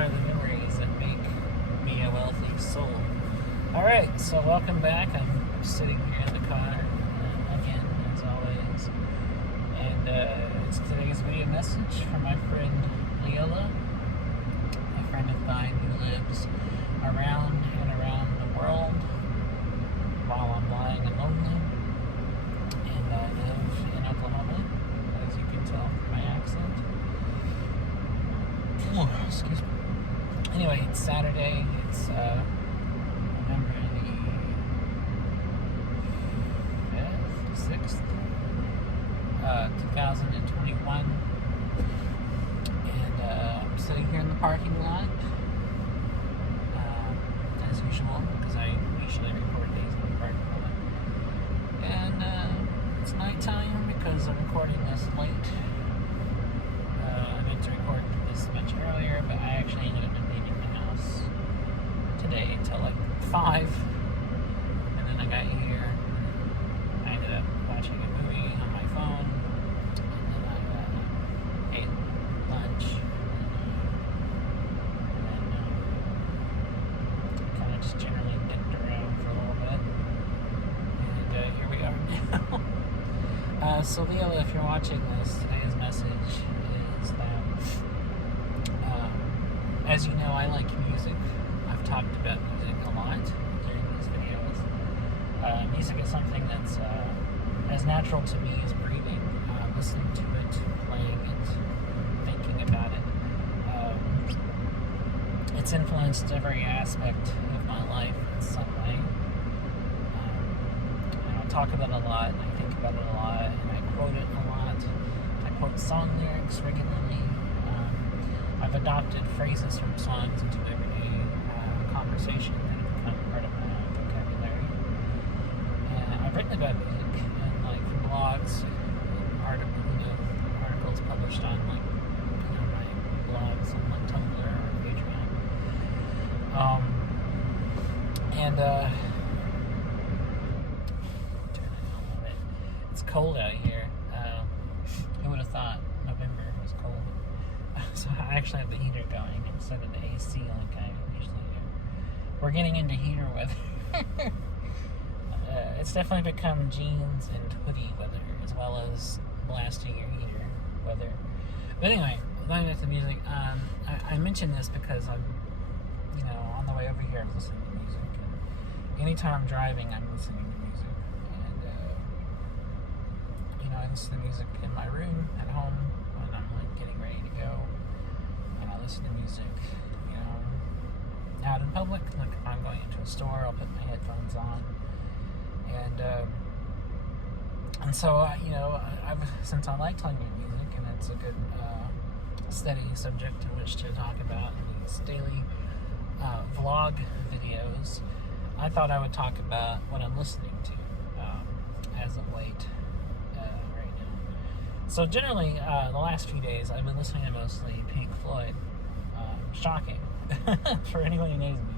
are the memories that make me a wealthy soul. Alright, so welcome back. I'm sitting here in the car again, as always. And it's today's video message from my friend Lilla, a friend of mine who lives around and around the world while I'm lying and lonely. And I live in Oklahoma, as you can tell from my accent. Excuse me. Anyway, it's Saturday. It's November the 6th, 2021. And I'm sitting here in the parking lot, as usual, because I usually record these in the parking lot. And it's nighttime because I'm recording this late. I meant to record this much earlier, but I actually ended up leaving the house today until like 5, and then I got here. I ended up watching a movie on my phone, and then I ate lunch, and then kind of just generally dipped around for a little bit, and here we are now. So Leo, if you're watching this, today's message is that as you know, I like music. I've talked about music a lot during these videos. Music is something that's as natural to me as breathing, listening to it, playing it, thinking about it. It's influenced every aspect of my life in some way. I talk about it a lot, and I think about it a lot, and I quote it a lot. I quote song lyrics regularly. I've adopted phrases from songs into everyday conversation that have become part of my vocabulary. And I've written about music in like blogs, articles published on like my blogs on like Tumblr or Patreon. Turn it on a little bit. It's cold out here. Who would have thought November was cold? So I actually have the heater going instead of the AC like I usually do. We're getting into heater weather. It's definitely become jeans and hoodie weather, as well as blasting your heater weather. But anyway, going back to the music, I mentioned this because I'm, on the way over here, I'm listening to music. And anytime I'm driving, I'm listening to music. And, I listen to music in my room at home when I'm like getting ready to go. And I listen to music, out in public. Like if I'm going into a store, I'll put my headphones on. And so, I've since I like talking about music, and it's a good steady subject to which to talk about in these daily vlog videos, I thought I would talk about what I'm listening to as of late right now. So generally, the last few days, I've been listening to mostly Pink Floyd. Shocking for anyone who knows me.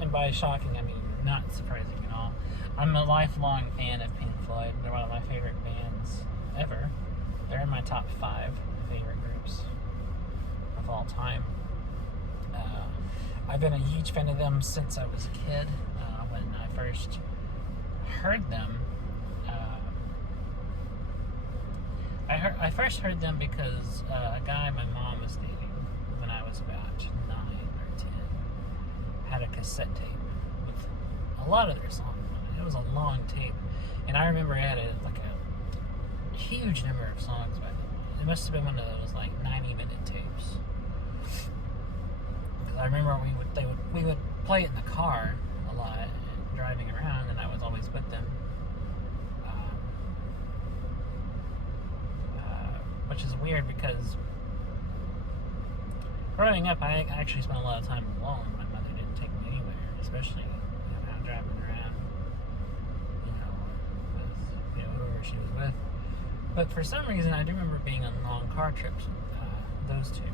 And by shocking, I mean not surprising at all. I'm a lifelong fan of Pink Floyd. They're one of my favorite bands ever. They're in my top 5 favorite groups of all time. I've been a huge fan of them since I was a kid. When I first heard them, I first heard them because a guy my mom was dating when I was about 9 or 10 had a cassette tape with a lot of their songs on it. It was a long tape, and I remember it had a huge number of songs by then. It must have been one of those like 90-minute tapes. Because I remember we would play it in the car a lot, driving around, and I was always with them. Which is weird because growing up, I actually spent a lot of time alone. My mother didn't take me anywhere, especially driving around, with whoever she was with. But for some reason, I do remember being on long car trips with those two.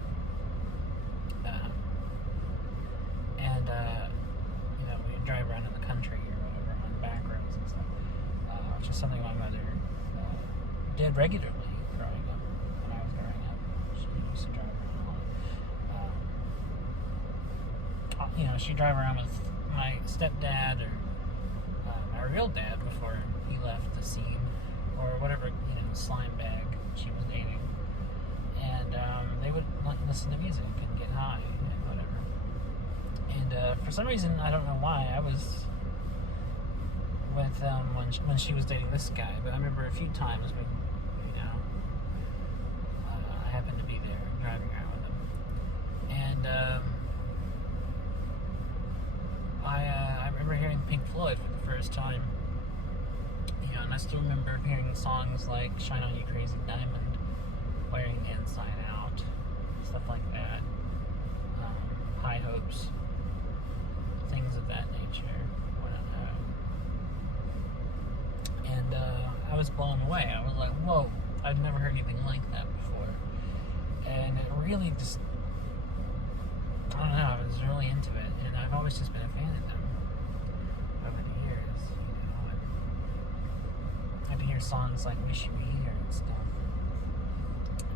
We'd drive around in the country or whatever on back roads and stuff, which is something my mother did regularly growing up. When I was growing up, she used to drive around a lot. she'd drive around with my stepdad or my real dad before he left the scene, or whatever, slime bag she was dating. And they would listen to music and get high and whatever. And for some reason, I don't know why, I was with when she was dating this guy, but I remember a few times when I happened to be there driving around with him, and I remember hearing Pink Floyd for the first time, and I still remember hearing songs like "Shine On You Crazy Diamond," "Wearing Inside Out," stuff like that, "High Hopes," things of that nature. And I was blown away. I was like, whoa, I'd never heard anything like that before. And it really just, I don't know, I was really into it. And I've always just been a fan of them over the years. I had to hear songs like "Wish You Were Here" and stuff.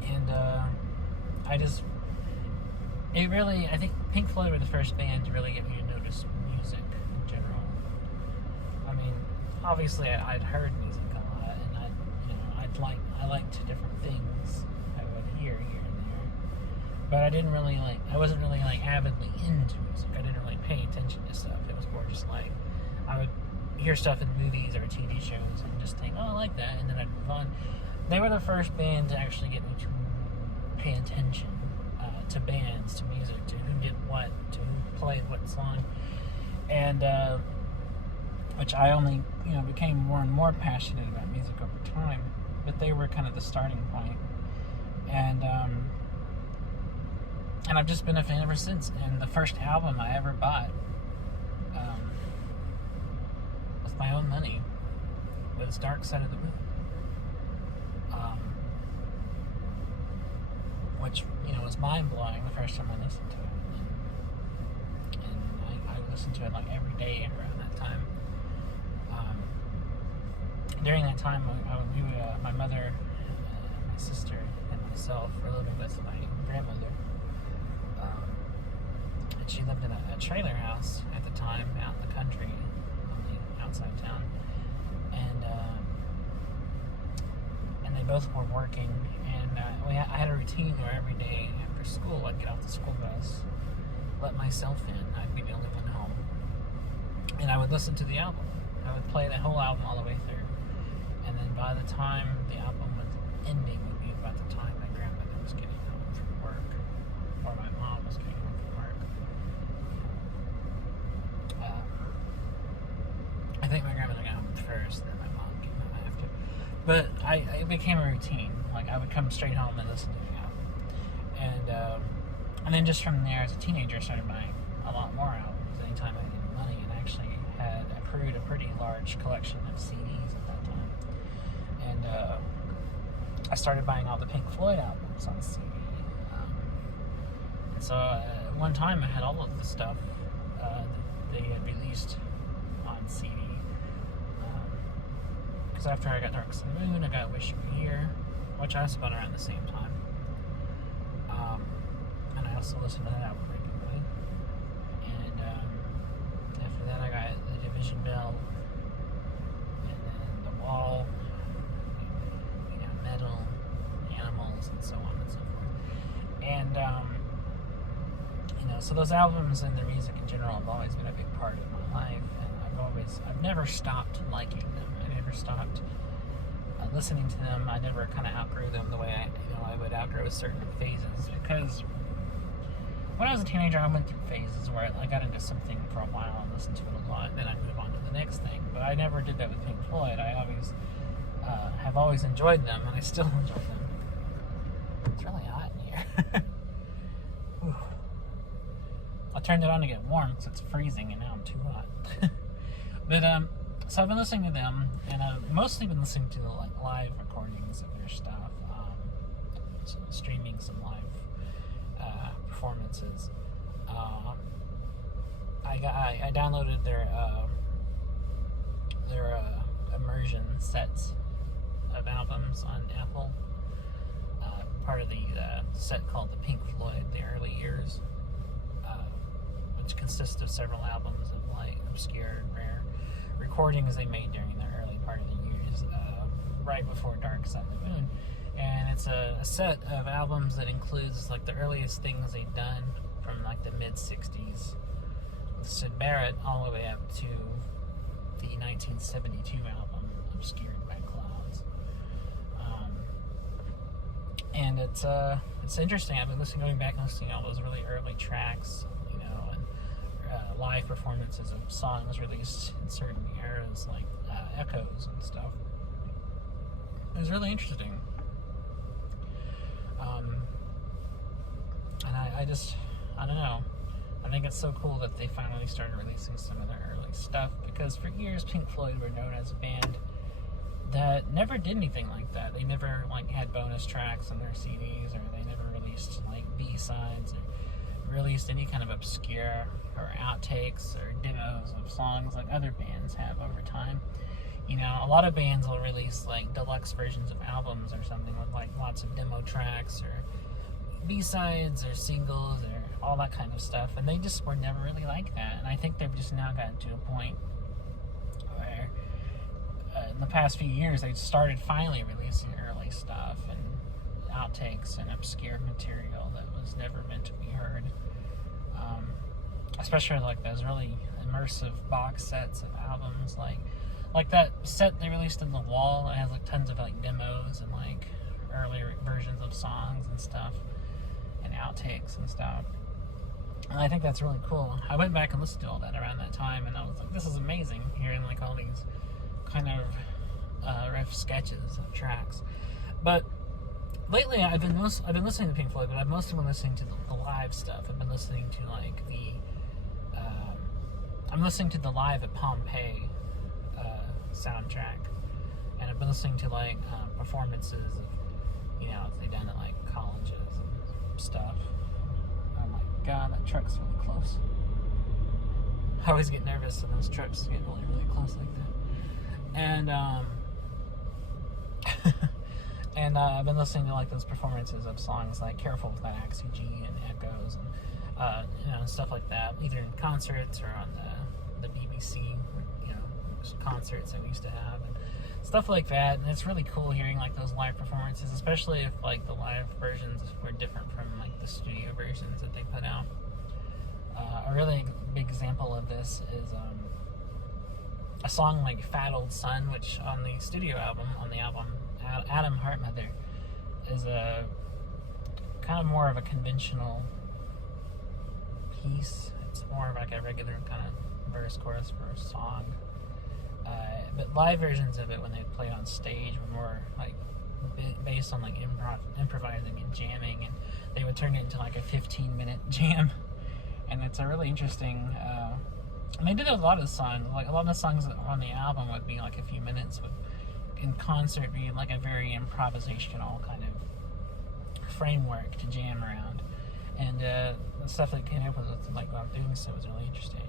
And I think Pink Floyd were the first band to really get me to notice music in general. I mean, obviously I'd heard music a lot, and I liked different things I would hear here and there, but I wasn't really avidly into music. I didn't really pay attention to stuff. It was more just like I would hear stuff in movies or TV shows and just think, oh, I like that, and then I'd move on. They were the first band to actually get me to pay attention to bands, to music, to who did what, to who played what song, and which I only, became more and more passionate about music over time, but they were kind of the starting point. And I've just been a fan ever since. And the first album I ever bought with my own money was Dark Side of the Moon. Which, was mind-blowing the first time I listened to it. And I listened to it every day around that time. During that time, my mother, my sister, and myself were living with my grandmother. And she lived in a trailer house at the time out in the country, outside town. And they both were working, and I had a routine where every day after school I'd get off the school bus, let myself in. I'd be the only one home, and I would listen to the album. I would play the whole album all the way through. And then by the time the album was ending, would be about the time my grandmother was getting home from work, or my mom was getting home from work. I think my grandmother got home first, then my mom came home after. But it became a routine. I would come straight home and listen to the album. And then just from there, as a teenager, I started buying a lot more albums anytime I needed money, and actually had accrued a pretty large collection of CDs at that time. And I started buying all the Pink Floyd albums on CD. And so one time I had all of the stuff that they had released on CD. Because after I got Dark Side of the Moon, I got Wish You Were Here, which I also bought around the same time. And I also listened to that album regularly. And after that, I got The Division Bell, and then The Wall, Metal, Animals, and so on and so forth. And so those albums and their music in general have always been a big part of my life, and I've never stopped liking them. I never stopped listening to them. I never kind of outgrew them the way I would outgrow certain phases, because when I was a teenager, I went through phases where I got into something for a while and listened to it a lot, and then I'd move on to the next thing. But I never did that with Pink Floyd. I always have always enjoyed them, and I still enjoy them. It's really hot in here. I turned it on to get warm because it's freezing, and now I'm too hot. But so I've been listening to them, and I've mostly been listening to the live recordings of their stuff, so streaming some live performances. I downloaded their immersion sets of albums on Apple. Part of the set called the Pink Floyd, the early years, which consists of several albums of like obscure and rare recordings they made during the early part of the years, right before Dark Side of the Moon. And it's a set of albums that includes like the earliest things they've done from like the mid 60s with Syd Barrett all the way up to the 1972 album Obscured by Clouds. And it's interesting. I've been going back and listening to all those really early tracks, you know, and live performances of songs released in certain eras, like Echoes and stuff. It was really interesting. And I don't know. I think it's so cool that they finally started releasing some of their early stuff, because for years Pink Floyd were known as a band that never did anything like that. They never like had bonus tracks on their CDs, or they never released like B-sides, or released any kind of obscure or outtakes or demos of songs like other bands have over time. You know, a lot of bands will release like deluxe versions of albums or something with like lots of demo tracks or B-sides or singles or all that kind of stuff, and they just were never really like that. And I think they've just now gotten to a point where in the past few years they've started finally releasing early stuff and outtakes and obscure material that was never meant to be heard, especially like those really immersive box sets of albums, like that set they released in The Wall. It has like tons of like demos and like earlier versions of songs and stuff and outtakes and stuff. And I think that's really cool. I went back and listened to all that around that time, and I was like, this is amazing, hearing like all these kind of rough sketches of tracks. But lately I've been listening to Pink Floyd, but I've mostly been listening to the live stuff. I've been listening to like I'm listening to the Live at Pompeii soundtrack, and I've been listening to like performances of, you know, they've done at like colleges and stuff. Oh my god, that truck's really close. I always get nervous when those trucks get really, really close like that. And and I've been listening to like those performances of songs like Careful with That Axie G and Echoes and you know, stuff like that, either in concerts or on the BBC, you know, concerts that we used to have and stuff like that. And it's really cool hearing like those live performances, especially if like the live versions were different from like the studio versions that they put out. A really big example of this is a song like Fat Old Sun, which on the studio album, on the album Adam Heartmother, is a kind of more of a conventional piece. It's more of like a regular kind of verse, chorus, verse song. But live versions of it, when they played on stage, were more like based on like improvising and jamming, and they would turn it into like a 15-minute jam. And it's a really interesting. And they did a lot of songs. Like a lot of the songs on the album would be like a few minutes. Would in concert be like a very improvisational kind of framework to jam around. And the stuff they came up with like while doing so was really interesting.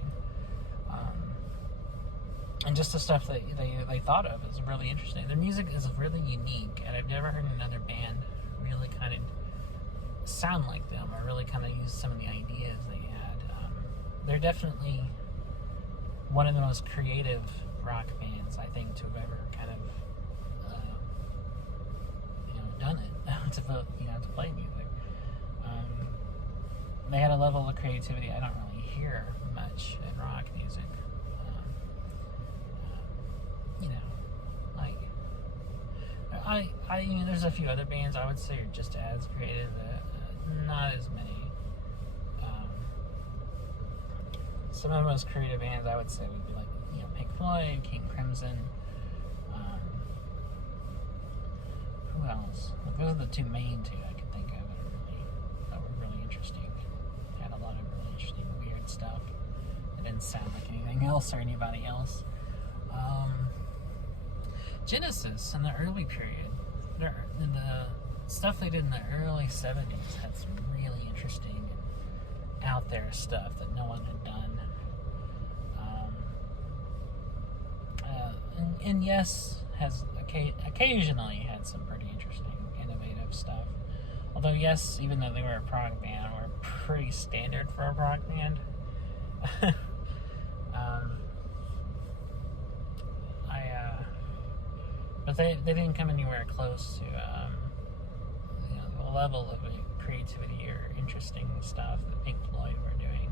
And just the stuff that they thought of is really interesting. Their music is really unique, and I've never heard another band really kind of sound like them or really kind of use some of the ideas they had. They're definitely one of the most creative rock bands, I think, to have ever kind of done it to play music. They had a level of creativity I don't really hear much in rock music. There's a few other bands I would say are just as creative, not as many. Some of the most creative bands I would say would be like, Pink Floyd, King Crimson. Who else? Those are the two main two I could think of that were really interesting. Had a lot of really interesting, weird stuff. It didn't sound like anything else or anybody else. Genesis in the early period, the stuff they did in the early 70s had some really interesting and out there stuff that no one had done. And Yes has occasionally had some pretty interesting, innovative stuff. Although Yes, even though they were a prog band, were pretty standard for a rock band. um, but they didn't come anywhere close to the level of creativity or interesting stuff that Pink Floyd were doing.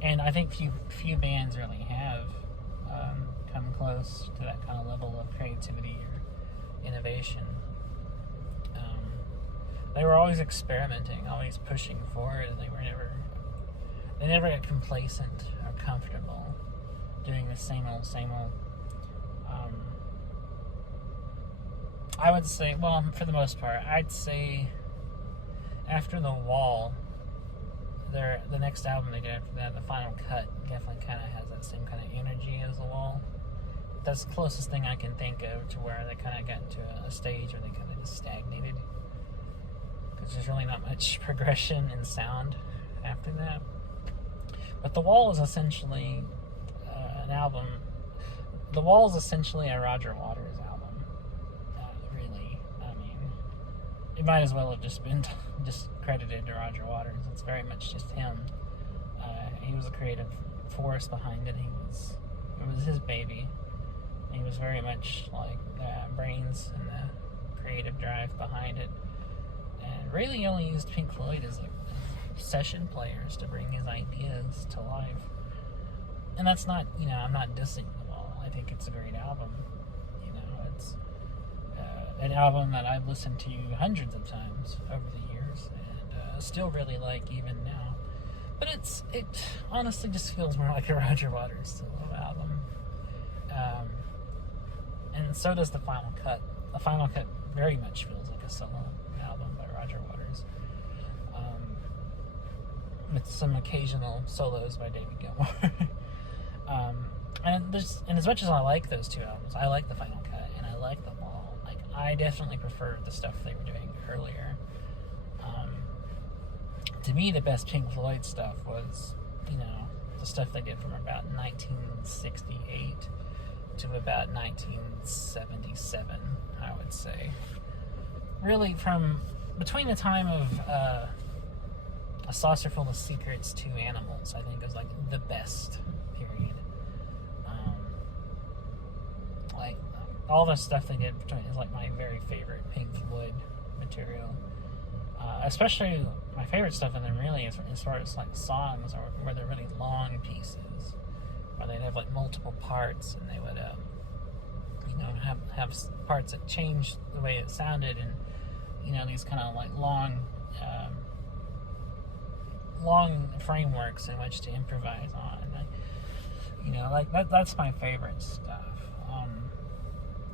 And I think few bands really have come close to that kind of level of creativity or innovation. They were always experimenting, always pushing forward, and they never got complacent or comfortable doing the same old. I would say, well, for the most part, I'd say after The Wall, the next album they did after that, The Final Cut, definitely kind of has that same kind of energy as The Wall. That's the closest thing I can think of to where they kind of got to a stage where they kind of just stagnated. Because there's really not much progression in sound after that. But The Wall is essentially an album. The Wall is essentially a Roger Waters album. Really. I mean, it might as well have just been just credited to Roger Waters. It's very much just him. He was a creative force behind it. It was his baby. He was very much like the brains and the creative drive behind it. And really he only used Pink Floyd as like session players to bring his ideas to life. And that's not, I'm not dissing The Wall. I think it's a great album. It's an album that I've listened to hundreds of times over the years and still really like even now. But it honestly just feels more like a Roger Waters solo album. And so does The Final Cut. The Final Cut very much feels like a solo album by Roger Waters. With some occasional solos by David Gilmour. And as much as I like those two albums, I like The Final Cut and I like The Wall. Like, I definitely prefer the stuff they were doing earlier. To me, the best Pink Floyd stuff was, the stuff they did from about 1968 to about 1977, I would say. Really, from between the time of A Saucer Full of Secrets to Animals, I think is like the best period. Like all the stuff they did between is like my very favorite Pink Floyd material. Especially my favorite stuff in them really is as far as like songs or where they're really long pieces, where they'd have like multiple parts and they would have parts that changed the way it sounded, and these kind of like long frameworks in which to improvise on. That's my favorite stuff.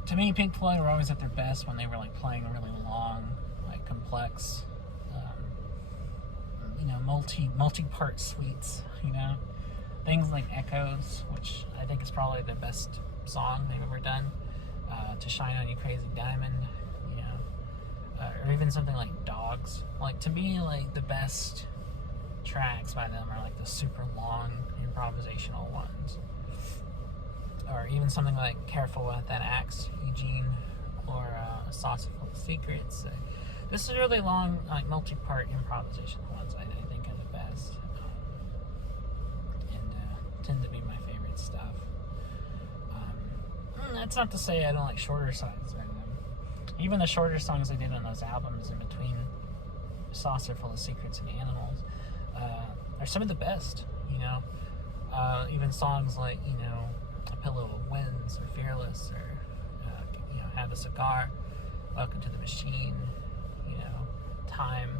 To me, Pink Floyd were always at their best when they were like playing really long, like complex, multi-part suites. Things like Echoes, which I think is probably the best song they've ever done. To Shine On You Crazy Diamond, or even something like Dogs. Like, to me, like the best tracks by them are like the super long improvisational ones, or even something like Careful With That Axe, Eugene, or A Saucer Full of Secrets. This is really long, like multi-part improvisational ones. I think are the best, and tend to be my favorite stuff. That's not to say I don't like shorter songs by them. Even the shorter songs they did on those albums in between Saucer Full of Secrets and Animals are some of the best. Even songs like A Pillow of Winds or Fearless or Have a Cigar, Welcome to the Machine, Time.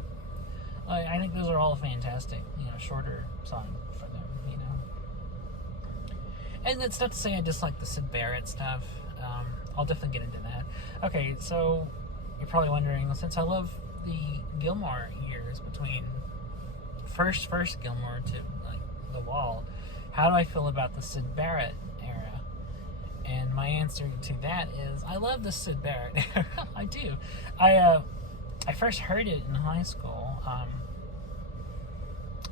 I think those are all fantastic, shorter songs for them, And that's not to say I dislike the Syd Barrett stuff. I'll definitely get into that. Okay, so you're probably wondering, since I love the Gilmour years between first Gilmour to like The Wall, how do I feel about the Syd Barrett era? And my answer to that is I love the Syd Barrett era. I do. I first heard it in high school.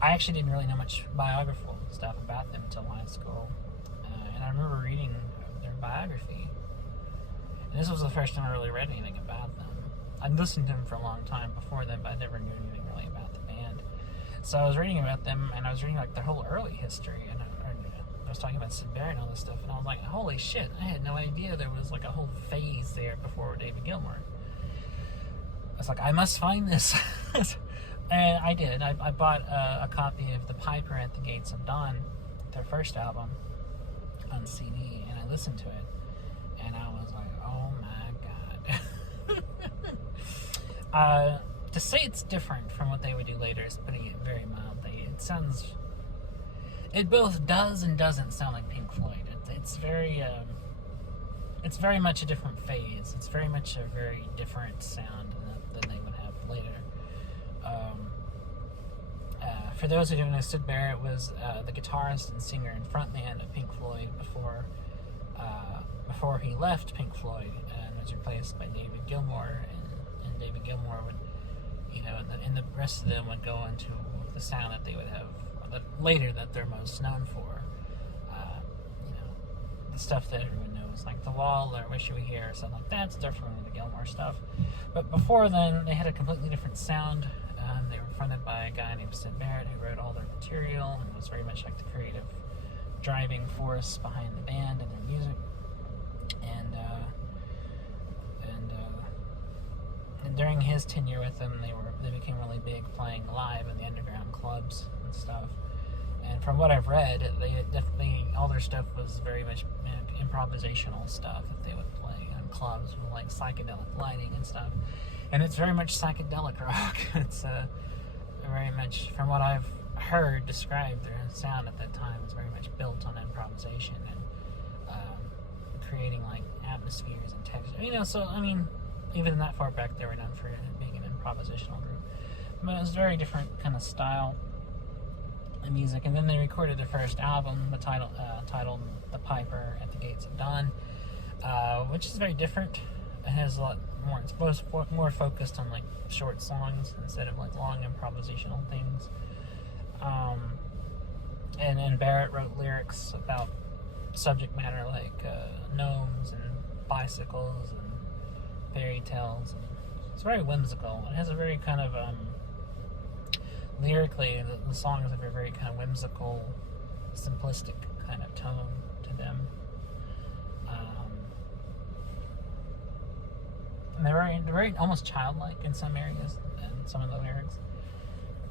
I actually didn't really know much biographical stuff about them until high school. And I remember reading their biography. And this was the first time I really read anything about them. I'd listened to them for a long time before then, but I never knew anything really about the band. So I was reading about them, and I was reading like their whole early history, and I was talking about Sid Barrett and all this stuff, and I was like, holy shit, I had no idea there was like a whole phase there before David Gilmour. I was like, I must find this. And I did. I bought a copy of The Piper at the Gates of Dawn, their first album, on CD, and I listened to it, and I was like, oh my god. To say it's different from what they would do later is putting it very mildly. It both does and doesn't sound like Pink Floyd. It's very much a different phase. It's very much a very different sound than they would have later. For those who don't know, Sid Barrett was the guitarist and singer and frontman of Pink Floyd before he left Pink Floyd and was replaced by David Gilmour, and David Gilmour would, and the rest of them would go into the sound that they would have later that they're most known for. The stuff that everyone knows, like The Wall or Wish You Were Here or something like that. It's different than the Gilmour stuff. But before then, they had a completely different sound. They were fronted by a guy named Sid Barrett who wrote all their material and was very much like the creative driving force behind the band and their music. And during his tenure with them, they became really big playing live in the underground clubs and stuff. And from what I've read, they definitely, all their stuff was very much improvisational stuff that they would play in clubs with like psychedelic lighting and stuff. And it's very much psychedelic rock. It's very much, from what I've heard described, their sound at that time was very much built on improvisation and creating like atmospheres and texture. So I mean, even that far back, they were known for being an improvisational group. But it was a very different kind of style of music. And then they recorded their first album, titled The Piper at the Gates of Dawn, which is very different. It has a lot more, it's more focused on like short songs instead of like long improvisational things. And Barrett wrote lyrics about subject matter like gnomes and bicycles and fairy tales. And it's very whimsical. It has a very kind of lyrically, the songs have a very kind of whimsical, simplistic kind of tone to them. And they're very almost childlike in some areas in some of the lyrics.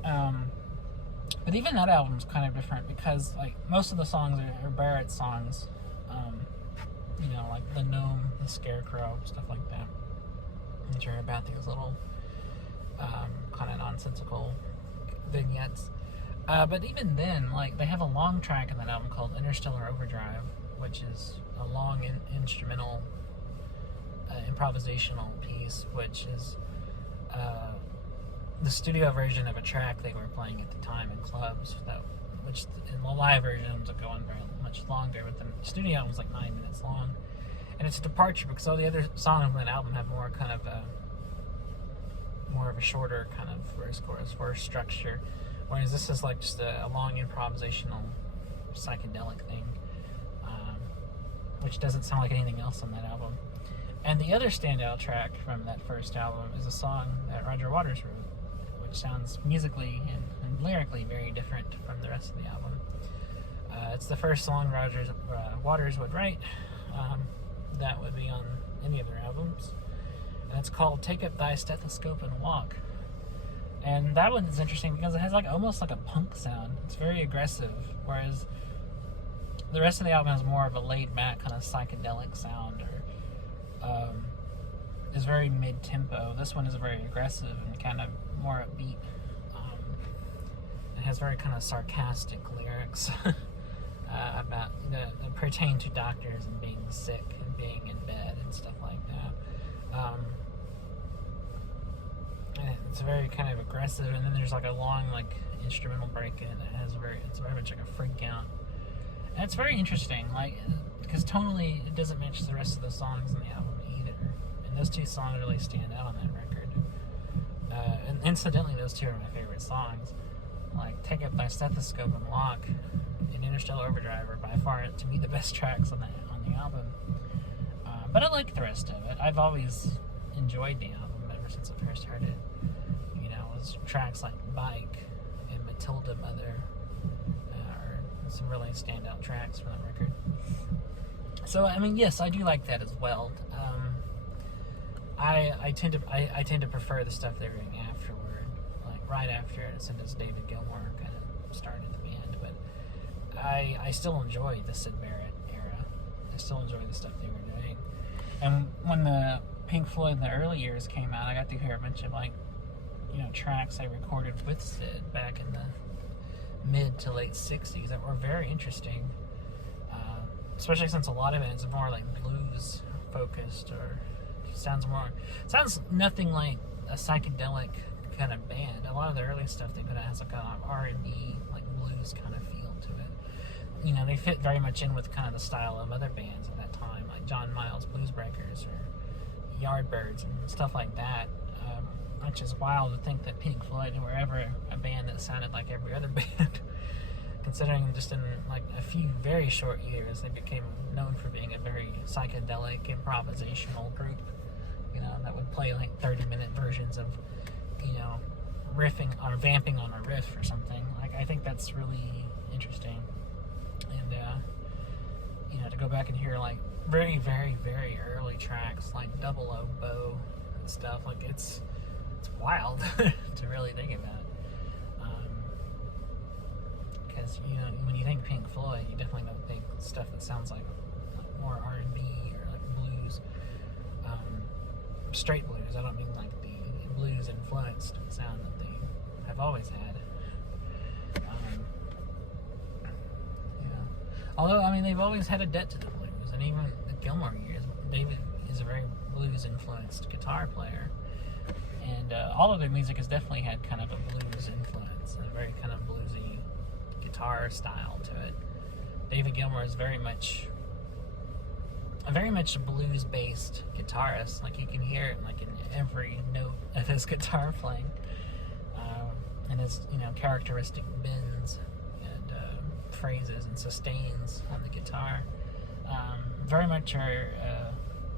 But even that album's kind of different because like most of the songs are Barrett songs. Like the gnome, the scarecrow, stuff like that, which are about these little kind of nonsensical vignettes. But even then, like they have a long track in that album called Interstellar Overdrive, which is a long instrumental improvisational piece, which is the studio version of a track they were playing at the time in clubs, which in the live versions are going very much longer, but the studio album was like 9 minutes long. And it's a departure because all the other songs on that album have more kind of more of a shorter kind of verse chorus verse structure, whereas this is like just a long improvisational psychedelic thing, which doesn't sound like anything else on that album. And the other standout track from that first album is a song that Roger Waters wrote, which sounds musically and lyrically very different from the rest of the album. It's the first song Waters would write that would be on any of their albums. And it's called Take Up Thy Stethoscope and Walk. And that one is interesting because it has like almost like a punk sound. It's very aggressive, whereas the rest of the album has more of a laid-back kind of psychedelic sound, or is very mid-tempo. This one is very aggressive and kind of more upbeat. It has very kind of sarcastic lyrics about that pertain to doctors and being sick and being in bed and stuff like that. And it's very kind of aggressive, and then there's like a long like instrumental break in it that has it's very much like a freak out. And it's very interesting, like, because tonally it doesn't match the rest of the songs in the album either. And those two songs really stand out on that record. And incidentally, those two are my favorite songs. Like, Take Up Thy Stethoscope and Walk and Interstellar Overdrive are by far, to me, the best tracks on the album. But I like the rest of it. I've always enjoyed the album ever since I first heard it. It was tracks like Bike and Untitled Mother are some really standout tracks from that record. So, I mean, yes, I do like that as well. I tend to prefer the stuff they were doing afterward, like right after, as soon as David Gilmour kind of started the band. But I still enjoy the Syd Barrett era. I still enjoy the stuff they were doing. And when the Pink Floyd in the early years came out, I got to hear a bunch of tracks I recorded with Syd back in the mid to late 60s that were very interesting. Especially since a lot of it is more like blues focused, or sounds nothing like a psychedelic kind of band. A lot of the early stuff they put out has like an R&B, like blues kind of feel to it. They fit very much in with kind of the style of other bands at that time, like John Miles Blues Breakers or Yardbirds and stuff like that. Which is wild to think that Pink Floyd were ever a band that sounded like every other band. Considering just in like a few very short years, they became known for being a very psychedelic, improvisational group, that would play like 30-minute versions of, riffing or vamping on a riff or something. Like, I think that's really interesting. And, to go back and hear like very, very, very early tracks, like Double Oboe and stuff, like it's wild to really think about. Because when you think Pink Floyd, you definitely don't think stuff that sounds like more R&B or like blues, straight blues. I don't mean like the blues influenced sound that they have always had. Although, I mean, they've always had a debt to the blues, and even the Gilmour years, David is a very blues influenced guitar player, and all of their music has definitely had kind of a blues influence, a very kind of bluesy guitar style to it. David Gilmour is very much a blues-based guitarist. Like, you can hear it like in every note of his guitar playing, and his characteristic bends and phrases and sustains on the guitar. Very much are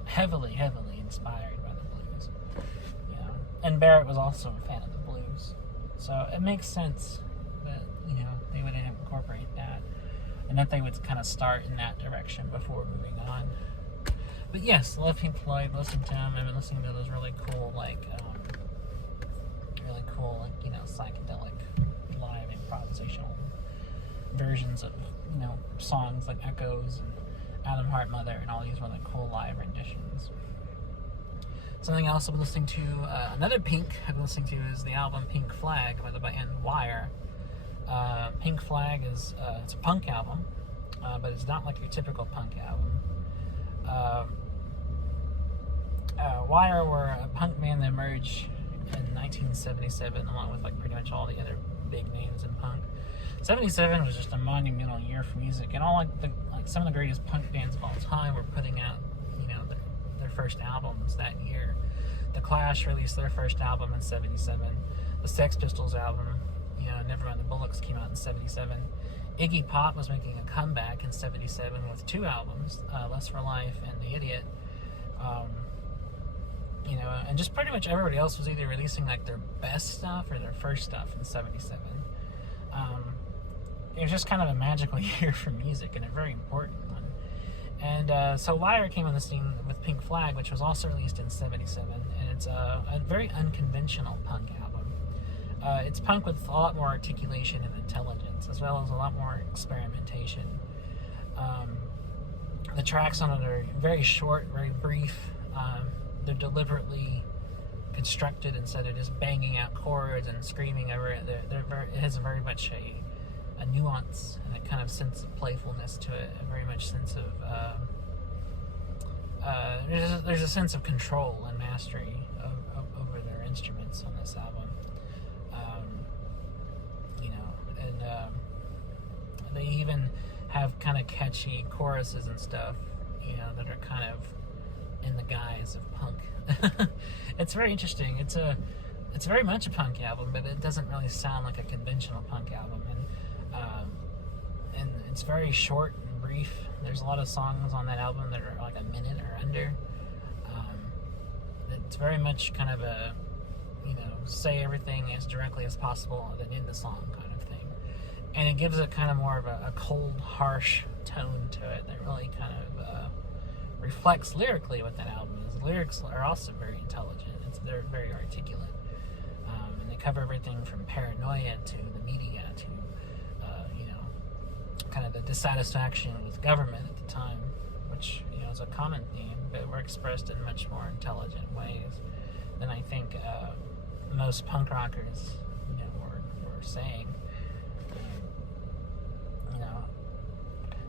heavily inspired by the blues. And Barrett was also a fan of the blues, so it makes sense that they would incorporate that, and that they would kind of start in that direction before moving on. But yes, love Pink Floyd. Listen to them. I've been listening to those really cool psychedelic live improvisational versions of songs like Echoes and Adam Hart Mother and all these really cool live renditions. Something else I've been listening to, another Pink I've been listening to, is the album Pink Flag by the band Wire. Pink Flag is it's a punk album, but it's not like your typical punk album. Wire were a punk band that emerged in 1977, along with like pretty much all the other big names in punk. 77 was just a monumental year for music, and all some of the greatest punk bands of all time were putting out their first albums that year. The Clash released their first album in 77. The Sex Pistols album, Nevermind the Bollocks, came out in 77. Iggy Pop was making a comeback in 77 with two albums, Lust for Life and The Idiot. And just pretty much everybody else was either releasing like their best stuff or their first stuff in 77. It was just kind of a magical year for music, and a very important one. And so Wire came on the scene with Pink Flag, which was also released in 77, and it's a very unconventional punk album. It's punk with a lot more articulation and intelligence, as well as a lot more experimentation. The tracks on it are very short, very brief. They're deliberately constructed instead of just banging out chords and screaming over it. It has very much a nuance and a kind of sense of playfulness to it, a very much sense of there's a sense of control and mastery over their instruments on this album. They even have kind of catchy choruses and stuff, that are kind of in the guise of punk. It's very interesting. It's very much a punk album, but it doesn't really sound like a conventional punk album. And it's very short and brief. There's a lot of songs on that album that are like a minute or under. It's very much kind of a, say everything as directly as possible and then in the song kind of thing. and it gives it kind of more of a cold, harsh tone to it that really kind of reflects lyrically what that album is. The lyrics are also very intelligent. They're very articulate, and they cover everything from paranoia to the media to kind of the dissatisfaction with government at the time, which is a common theme, but were expressed in much more intelligent ways than I think most punk rockers were saying.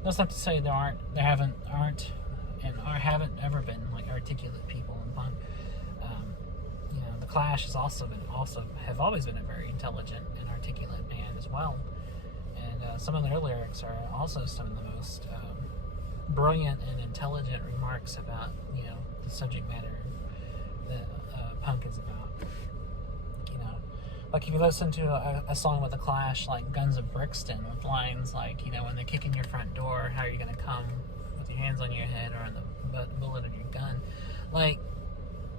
That's not to say there haven't ever been like articulate people in punk. The Clash have always been a very intelligent and articulate band as well. And some of their lyrics are also some of the most brilliant and intelligent remarks about the subject matter that punk is about. Like if you listen to a song with the Clash, like Guns of Brixton, with lines like when they kick in your front door, how are you going to come with your hands on your head or on the bullet of your gun? Like,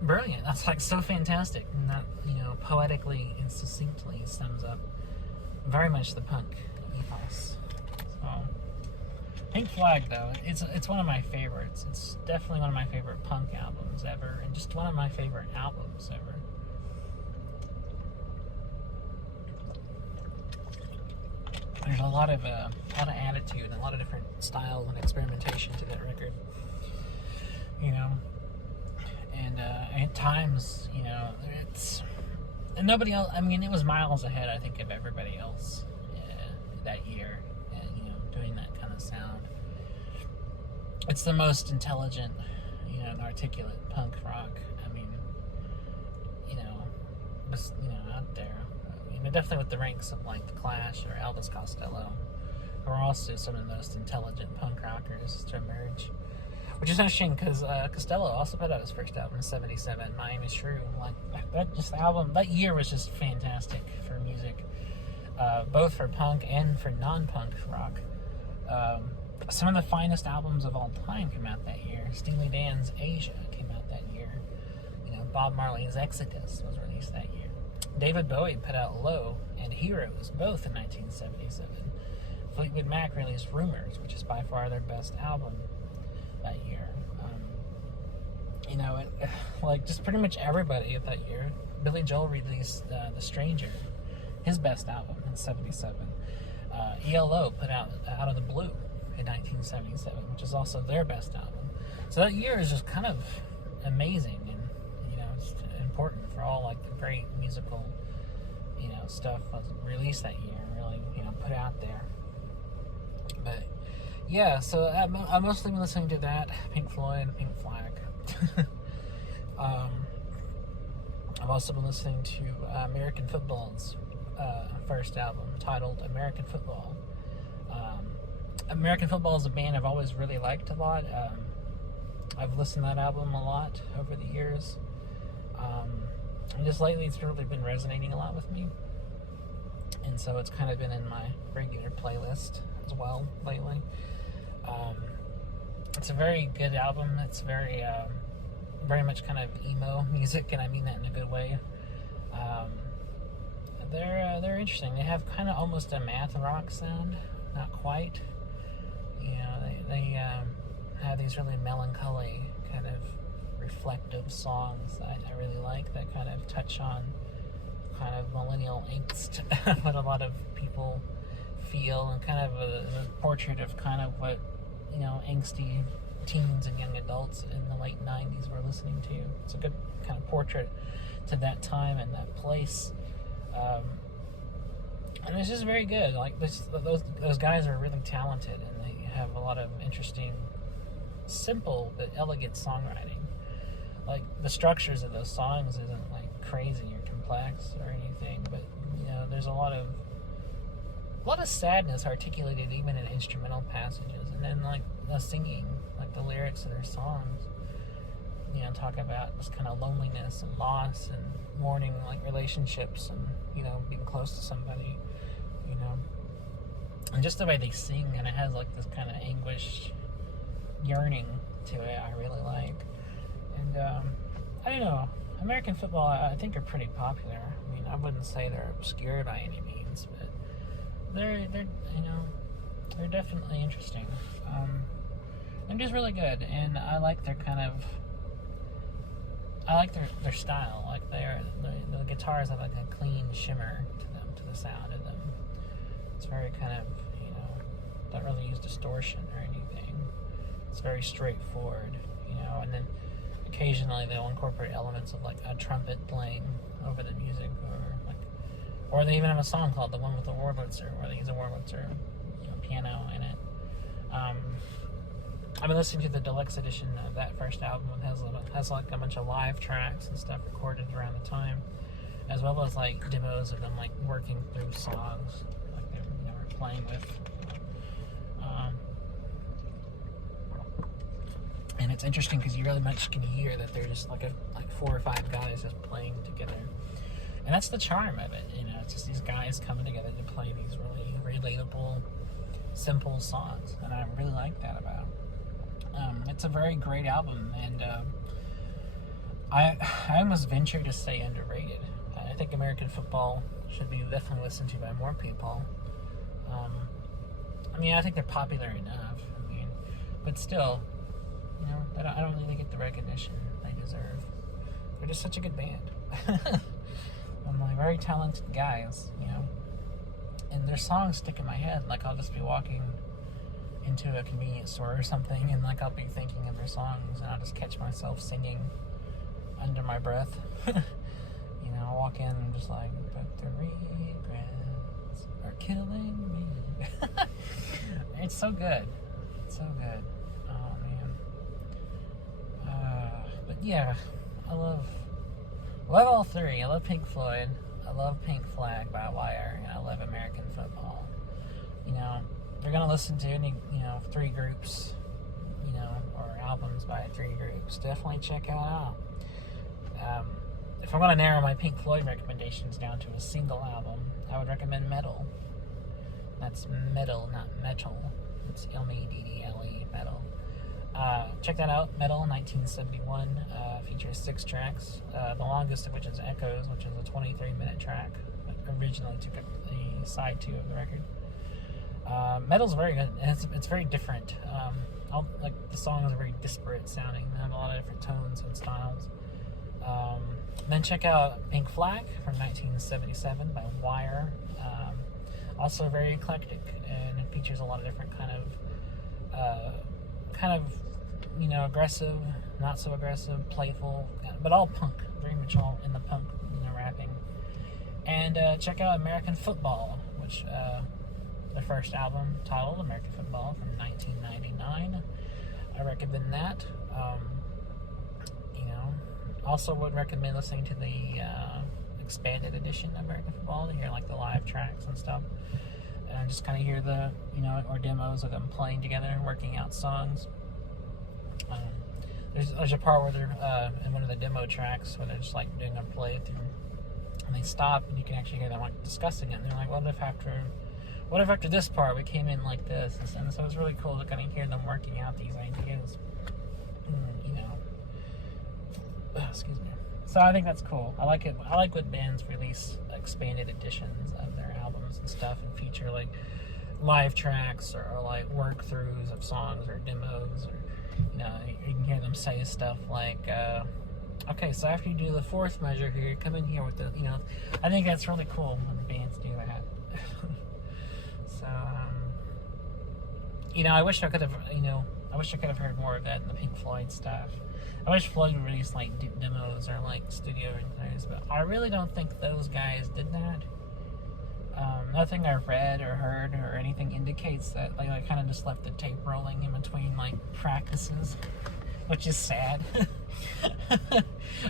brilliant. That's like so fantastic, and that poetically and succinctly sums up very much the punk ethos. So Pink Flag, though, it's one of my favorites. It's definitely one of my favorite punk albums ever, and just one of my favorite albums ever. There's a lot of attitude and a lot of different styles and experimentation to that record, and at times, it's, and nobody else. I mean, it was miles ahead, I think, of everybody else that year, doing that kind of sound. It's the most intelligent, and articulate punk rock. I mean, just out there. Definitely with the ranks of like the Clash or Elvis Costello, who are also some of the most intelligent punk rockers to emerge. Which is interesting because Costello also put out his first album in '77, My Aim Is True. Like that year was just fantastic for music, both for punk and for non-punk rock. Some of the finest albums of all time came out that year. Steely Dan's Asia came out that year. Bob Marley's Exodus was released that year. David Bowie put out Low and Heroes, both in 1977. Fleetwood Mac released Rumors, which is by far their best album that year. Like just pretty much everybody of that year. Billy Joel released The Stranger, his best album, in '77. ELO put out Out of the Blue in 1977, which is also their best album. So that year is just kind of amazing, and it's important for all like the great musical stuff was released that year and really put out there. But yeah, so I've mostly been listening to that, Pink Floyd, Pink Flag. I've also been listening to American Football's first album, titled American Football. American Football is a band I've always really liked a lot. I've listened to that album a lot over the years. And just lately it's really been resonating a lot with me. And so it's kind of been in my regular playlist as well lately. It's a very good album. It's very much kind of emo music, and I mean that in a good way. They're interesting. They have kind of almost a math rock sound, not quite. They have these really melancholy kind of reflective songs that I really like, that kind of touch on kind of millennial angst what a lot of people feel, and kind of a portrait of kind of what angsty teens and young adults in the late 90s were listening to. It's a good kind of portrait to that time and that place, and it's just very good. Like those guys are really talented, and they have a lot of interesting, simple but elegant songwriting. Like the structures of those songs isn't like crazy or complex or anything, but there's a lot of sadness articulated even in instrumental passages, and then like the singing, like the lyrics of their songs, talk about this kind of loneliness and loss and mourning, like relationships, and being close to somebody, and just the way they sing, and it has like this kind of anguish, yearning to it. I really like. And I don't know, American Football I think are pretty popular. I mean, I wouldn't say they're obscure by any means, but they're they're definitely interesting. They're just really good, and I like their their style. Like the guitars have like a clean shimmer to them, to the sound of them. It's very kind of, don't really use distortion or anything. It's very straightforward, and then occasionally they'll incorporate elements of like a trumpet playing over the music, or they even have a song called The One with the Wurlitzer, where they use a Wurlitzer, piano in it. I've been listening to the deluxe edition of that first album. It has like a bunch of live tracks and stuff recorded around the time, as well as like demos of them like working through songs like they were playing with. And it's interesting because you really much can hear that they're just like 4 or 5 guys just playing together, and that's the charm of it. It's just these guys coming together to play these really relatable, simple songs, and I really like that about it. It's a very great album, and I almost venture to say underrated. I think American Football should be definitely listened to by more people. I think they're popular enough. But still, I don't really get the recognition they deserve. They're just such a good band. And like very talented guys, and their songs stick in my head. Like I'll just be walking into a convenience store or something, and like I'll be thinking of their songs, and I'll just catch myself singing under my breath. I'll walk in and just like, but the regrets are killing me. It's so good. It's so good. Oh man. But yeah, I love all three. I love Pink Floyd. I love Pink Flag by Wire, and I love American Football. If you're gonna listen to any, 3 groups, or albums by 3 groups, definitely check it out. If I'm gonna narrow my Pink Floyd recommendations down to a single album, I would recommend Metal. That's metal, not metal. It's Meddle, Metal. Check that out. Metal, 1971, features 6 tracks. The longest of which is Echoes, which is a 23-minute track. That originally took up the side 2 of the record. Metal's very good, and it's very different. The songs are very disparate sounding. They have a lot of different tones and styles. Then check out Pink Flag from 1977 by Wire. Also very eclectic, and it features a lot of different kind of aggressive, not so aggressive, playful, but all punk, very much all in the punk, rapping. And check out American Football, which the first album titled American Football from 1999. I recommend that. Also would recommend listening to the expanded edition of American Football to hear like the live tracks and stuff, and just kind of hear the or demos of them playing together and working out songs. There's a part where they're in one of the demo tracks where they're just like doing a playthrough, and they stop and you can actually hear them like discussing it. And they're like, what if after this part we came in like this? And so it's really cool to kind of hear them working out these ideas. Excuse me. So I think that's cool. I like it. I like when bands release expanded editions of their albums and stuff, and feature like live tracks or like work throughs of songs or demos, or you can hear them say stuff like, okay, so after you do the 4th measure here, come in here with the, I think that's really cool when bands do that. So I wish I could have heard more of that in the Pink Floyd stuff. I wish Floyd would release like demos or like studio things, but I really don't think those guys did that. Nothing I've read or heard or anything indicates that. Like, I kind of just left the tape rolling in between like practices, which is sad.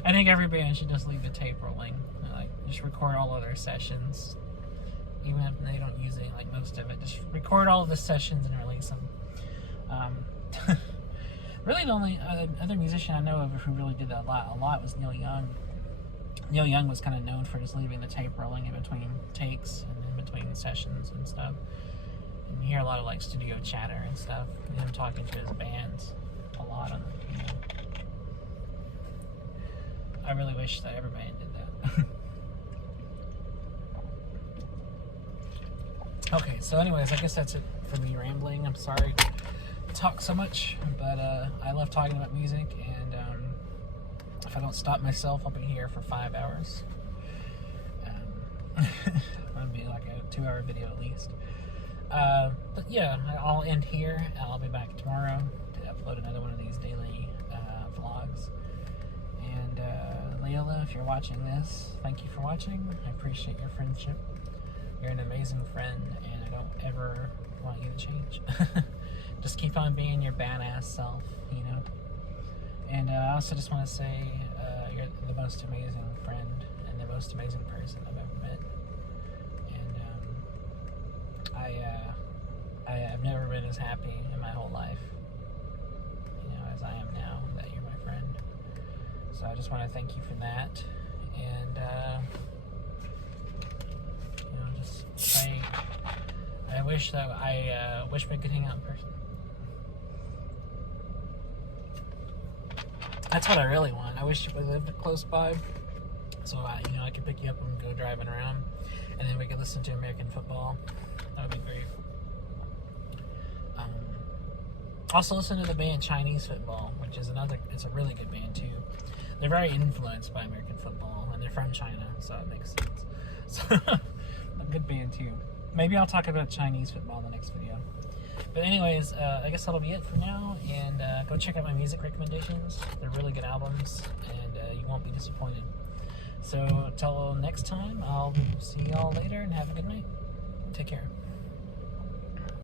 I think every band should just leave the tape rolling. Like, just record all of their sessions, even if they don't use it, like most of it. Just record all of the sessions and release them. Really, the only other musician I know of who really did that a lot was Neil Young. Neil Young was kind of known for just leaving the tape rolling in between takes and in between sessions and stuff. And you hear a lot of like studio chatter and stuff, and him talking to his bands a lot on the. I really wish that every band did that. Okay, so anyways, I guess that's it for me rambling. I'm sorry to talk so much, but I love talking about music, and if I don't stop myself, I'll be here for 5 hours. That'll be like a 2-hour video at least. But yeah, I'll end here. I'll be back tomorrow to upload another one of these daily vlogs. And Lilla, if you're watching this, thank you for watching. I appreciate your friendship. You're an amazing friend, and I don't ever want you to change. Just keep on being your badass self, you know. And I also just want to say you're the most amazing friend and the most amazing person I've ever met. And I've never been as happy in my whole life, you know, as I am now that you're my friend. So I just want to thank you for that. And you know, just say I wish we could hang out in person. That's what I really want. I wish we lived close by, so you know, I could pick you up and go driving around, and then we could listen to American football. That would be great. Also listen to the band Chinese Football, which is it's a really good band too. They're very influenced by American football, and they're from China, so it makes sense. So, a good band too. Maybe I'll talk about Chinese football in the next video. But anyways, I guess that'll be it for now, and go check out my music recommendations. They're really good albums, and you won't be disappointed. So, till next time, I'll see y'all later, and have a good night. Take care.